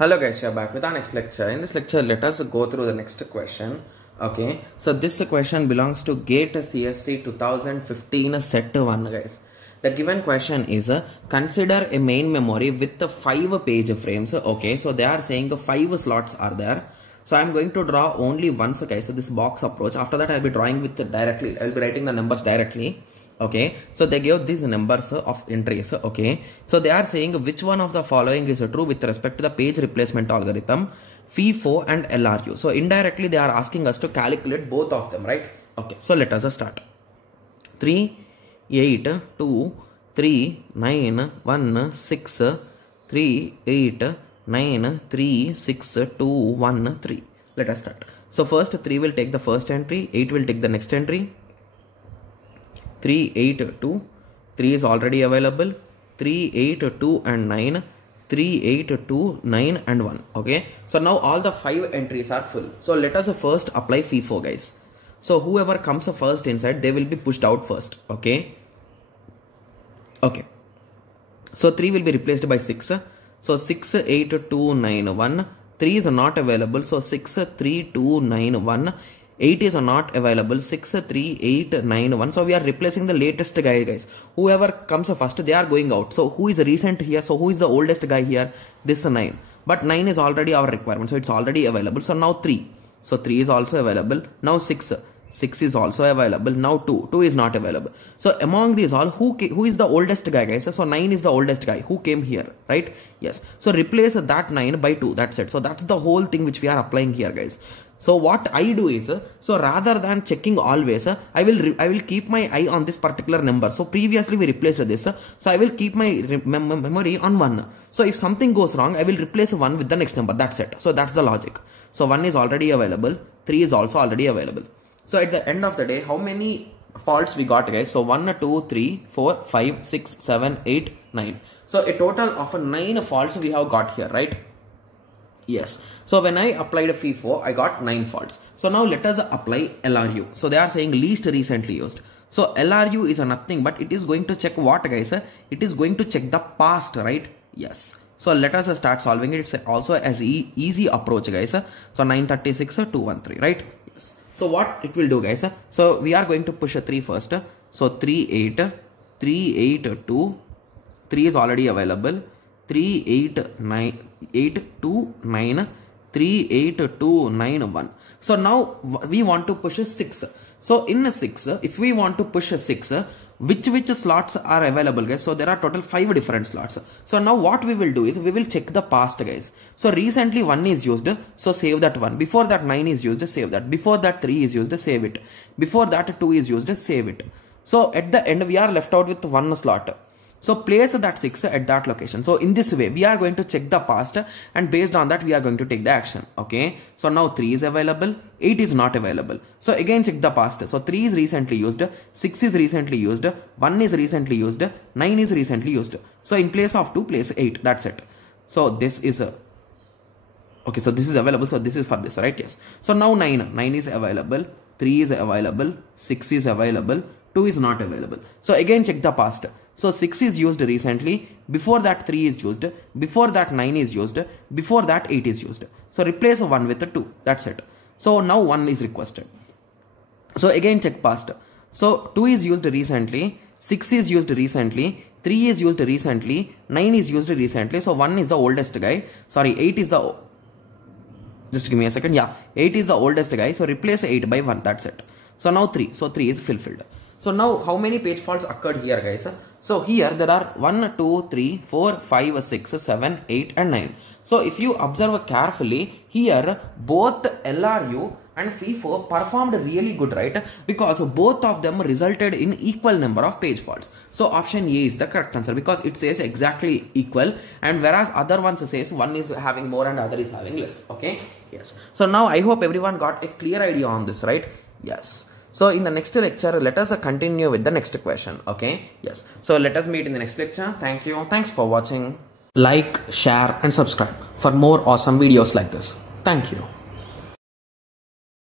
Hello guys, we are back with our next lecture. In this lecture, let us go through the next question. Okay, so this question belongs to GATE CSC 2015 set 1 guys. The given question is consider a main memory with 5 page frames. Okay, so they are saying 5 slots are there. So I am going to draw only once guys. So this box approach. After that I will be drawing with directly. I will be writing the numbers directly. Okay, so they gave these numbers of entries. Okay, so they are saying which one of the following is true with respect to the page replacement algorithm, FIFO and LRU. So indirectly they are asking us to calculate both of them, right? Okay, so let us start. 3, 8, 2, 3, 9, 1, 6, 3, 8, 9, 3, 6, 2, 1, 3. Let us start. So first 3 will take the first entry, 8 will take the next entry. 3, 8, 2, 3 is already available, 3, 8, 2 and 9, 3, 8, 2, 9 and 1. Okay, so now all the 5 entries are full. So let us first apply FIFO guys. So whoever comes first inside, they will be pushed out first. Okay, so 3 will be replaced by 6. So 6, 8, 2, 9, 1, 3 is not available. So 6, 3, 2, 9, 1. 8 is not available. 6, 3, 8, 9, 1. So we are replacing the latest guy guys. Whoever comes first, they are going out. So who is recent here? So who is the oldest guy here? This 9. But 9 is already our requirement. So it's already available. So now 3. So 3 is also available. Now 6. 6 is also available. Now 2. 2 is not available. So among these all, who is the oldest guy guys? So 9 is the oldest guy who came here, right? Yes. So replace that 9 by 2. That's it. So that's the whole thing which we are applying here guys. So what I do is, so rather than checking always, I will keep my eye on this particular number. So previously we replaced this, so I will keep my memory on 1. So if something goes wrong, I will replace 1 with the next number. That's it. So that's the logic. So 1 is already available, 3 is also already available. So at the end of the day, how many faults we got guys? So 1, 2, 3, 4, 5, 6, 7, 8, 9. So a total of 9 faults we have got here, right? Yes. So when I applied a FIFO, I got 9 faults. So now let us apply LRU. So they are saying least recently used. So LRU is nothing but it is going to check what guys? It is going to check the past, right? Yes. So let us start solving it. It's also as easy approach guys. So 936, 213, right? Yes. So what it will do guys? So we are going to push a 3 first. So 3, 8, 3, 8, 2, 3 is already available. 3, 8, 9, 8, 2, 9, 3, 8, 2, 9, 1. So now we want to push a 6. So in a 6, if we want to push a 6, which slots are available guys? So there are total 5 different slots. So now what we will do is we will check the past guys. So recently 1 is used, so save that 1. Before that 9 is used, save that. Before that 3 is used, save it. Before that 2 is used, save it. So at the end we are left out with 1 slot. So place that 6 at that location. So in this way we are going to check the past and based on that we are going to take the action. Okay, so now 3 is available, 8 is not available. So again check the past. So 3 is recently used, 6 is recently used, 1 is recently used, 9 is recently used. So in place of 2 place 8. That's it. So this is okay, so this is available. So this is for this, right? Yes. So now 9 is available, 3 is available, 6 is available, 2 is not available. So again check the past. So 6 is used recently, before that 3 is used, before that 9 is used, before that 8 is used. So replace 1 with a 2, that's it. So now 1 is requested. So again check past. So 2 is used recently, 6 is used recently, 3 is used recently, 9 is used recently. So 1 is the oldest guy, sorry 8 is the, just give me a second, yeah 8 is the oldest guy. So replace 8 by 1, that's it. So now 3, so 3 is fulfilled. So now how many page faults occurred here guys? So here there are 1, 2, 3, 4, 5, 6, 7, 8 and 9. So if you observe carefully here both LRU and FIFO performed really good, right? Because both of them resulted in equal number of page faults. So option A is the correct answer because it says exactly equal, and whereas other ones says one is having more and other is having less. Okay, yes. So now I hope everyone got a clear idea on this, right? Yes. So in the next lecture, let us continue with the next question. Okay, yes. So let us meet in the next lecture. Thank you. Thanks for watching. Like, share and subscribe for more awesome videos like this. Thank you.